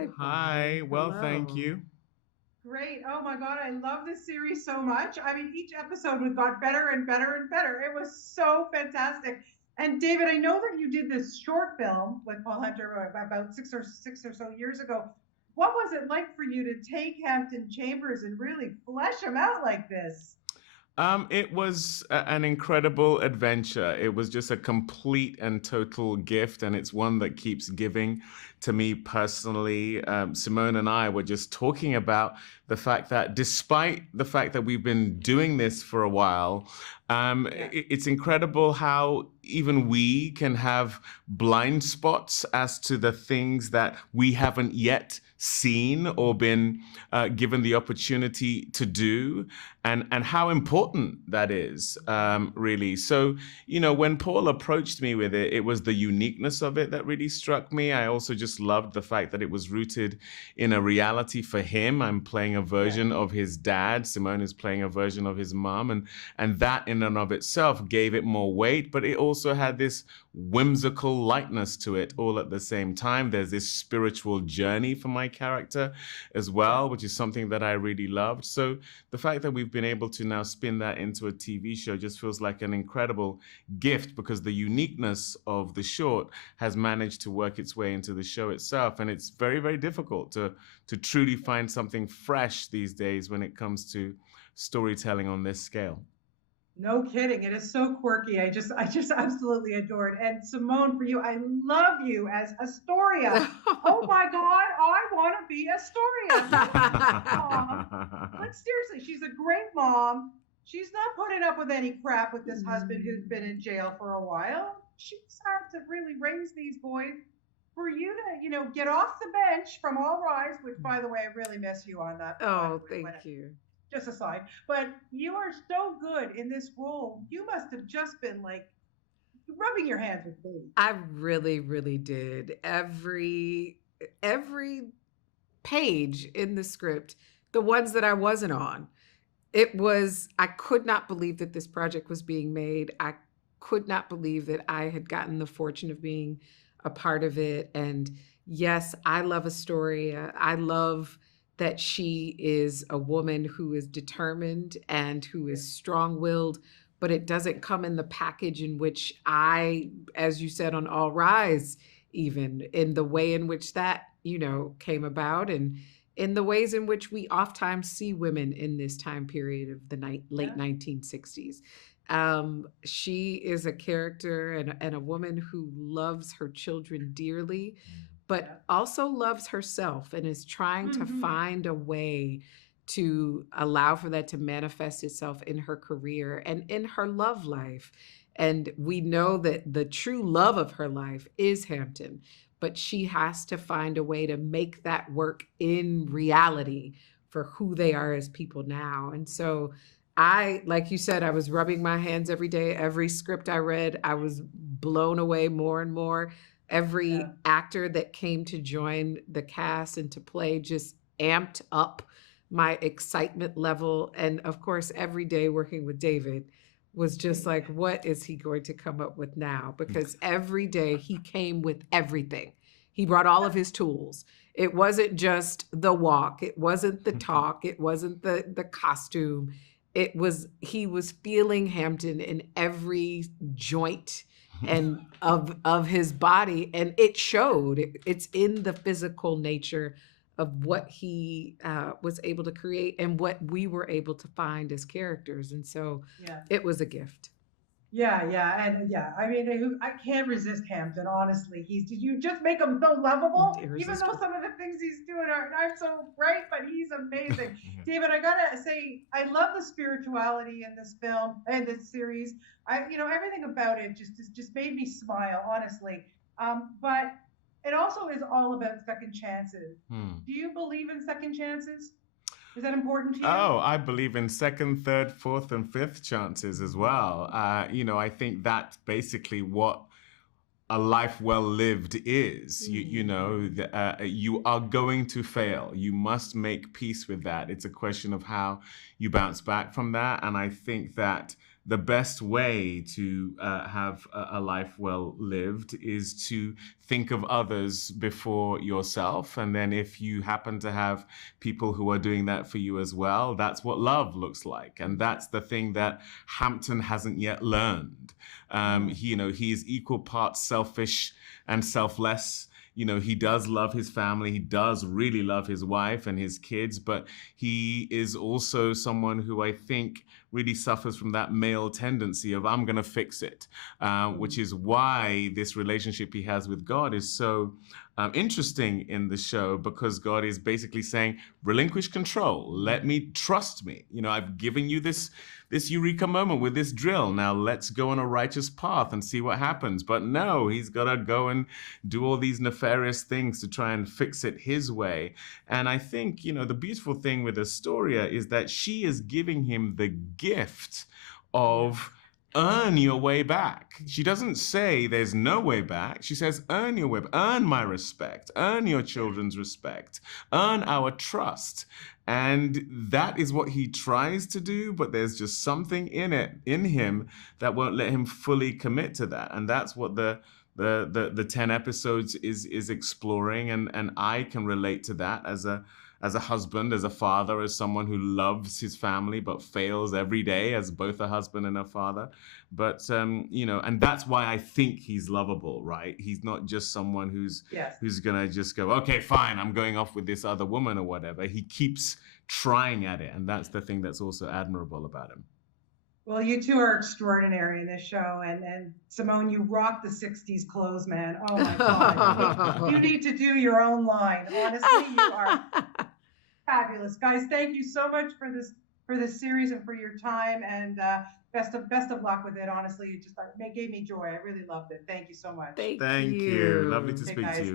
Hi, you? Hi, Paul. well, thank Hello. you. Great. Oh my God, I love this series so much. I mean, each episode got better and better and better. It was so fantastic. And David, I know that you did this short film with Paul Hunter about six or so years ago. What was it like for you to take Hampton Chambers and really flesh him out like this? It was an incredible adventure. It was just a complete and total gift, and it's one that keeps giving to me personally. Simone and I were just talking about the fact that despite the fact that we've been doing this for a while, Yeah. it's incredible how even we can have blind spots as to the things that we haven't yet seen or been given the opportunity to do, and how important that is, really. So, when Paul approached me with it, it was the uniqueness of it that really struck me. I also just loved the fact that it was rooted in a reality for him. I'm playing a Yeah. version of his dad. Simone is playing a version of his mom, and that in and of itself gave it more weight. But it also had this whimsical lightness to it all at the same time. There's this spiritual journey for my character as Yeah. well, which is something that I really loved. So the fact that we've been able to now spin that into a TV show just feels like an incredible gift, because the uniqueness of the short has managed to work its way into the show itself. And it's very, very difficult to truly find something fresh these days when it comes to storytelling on this scale. No kidding. It is so quirky. I just absolutely adore it. And Simone, for you, I love you as Astoria. Oh my God, I want to be Astoria. She's a great mom. Like seriously, she's a great mom. She's not putting up with any crap with this husband who's been in jail for a while. She's had to really raise these boys for you to, get off the bench from All Rise, which by the way, I really miss you on that. By the Oh, way, thank you. just aside, but you are so good in this role. You must have just been like rubbing your hands with glee. I really, really did. Every page in the script, the ones that I wasn't on, I could not believe that this project was being made. I could not believe that I had gotten the fortune of being a part of it. And yes, I love Astoria. I love that she is a woman who is determined and who Yeah, is strong willed, but it doesn't come in the package in which I, as you said on All Rise, even in the way in which that, came about, and in the ways in which we oftentimes see women in this time period of the late yeah, 1960s. She is a character and a woman who loves her children dearly, yeah. but also loves herself and is trying to Mm-hmm. find a way to allow for that to manifest itself in her career and in her love life. And we know that the true love of her life is Hampton, but she has to find a way to make that work in reality for who they are as people now. And so like you said, I was rubbing my hands every day. Every script I read, I was blown away more and more. Yeah, Every actor that came to join the cast and to play just amped up my excitement level. And of course, every day working with David was just like, what is he going to come up with now? Because every day he came with everything. He brought all of his tools. It wasn't just the walk, it wasn't the talk, it wasn't the costume. He was feeling Hampton in every joint and of his body, and it showed. It's in the physical nature of what he was able to create and what we were able to find as characters, and so yeah. it was a gift. Yeah, and yeah. I mean, I can't resist Hampton. Honestly, you just make him so lovable, even though Irresistible. some of the things he's doing are not so great, but he's amazing. David, I gotta say, I love the spirituality in this film and this series. Everything about it just made me smile, honestly. But it also is all about second chances. Hmm. Do you believe in second chances? Is that important to you? Oh, I believe in second, third, fourth, and fifth chances as well. I think that's basically what a life well lived is. You are going to fail. You must make peace with that. It's a question of how you bounce back from that. And I think that the best way to have a life well lived is to think of others before yourself. And then if you happen to have people who are doing that for you as well, that's what love looks like. And that's the thing that Hampton hasn't yet learned. He is equal parts selfish and selfless. He does love his family. He does really love his wife and his kids, but he is also someone who I think really suffers from that male tendency of I'm going to fix it, which is why this relationship he has with God is so interesting in the show, because God is basically saying, relinquish control. Let me trust me. I've given you this eureka moment with this drill. Now let's go on a righteous path and see what happens. But no, he's got to go and do all these nefarious things to try and fix it his way. And I think, the beautiful thing with Astoria is that she is giving him the gift of earn your way back. She doesn't say there's no way back. She says, earn your way back, earn my respect, earn your children's respect, earn our trust. And that is what he tries to do, but there's just something in him that won't let him fully commit to that. And that's what the 10 episodes is exploring. And I can relate to that as a husband, as a father, as someone who loves his family but fails every day as both a husband and a father. But and that's why I think he's lovable, right? He's not just someone who's gonna just go, okay, fine, I'm going off with this other woman or whatever. He keeps trying at it, and that's the thing that's also admirable about him. Well, you two are extraordinary in this show, and Simone, you rock the '60s clothes, man. Oh my God, you need to do your own line. Honestly, you are fabulous, guys. Thank you so much for this series and for your time, and best of luck with it. Honestly, it gave me joy. I really loved it. Thank you so much. Thank you. Lovely to speak to you.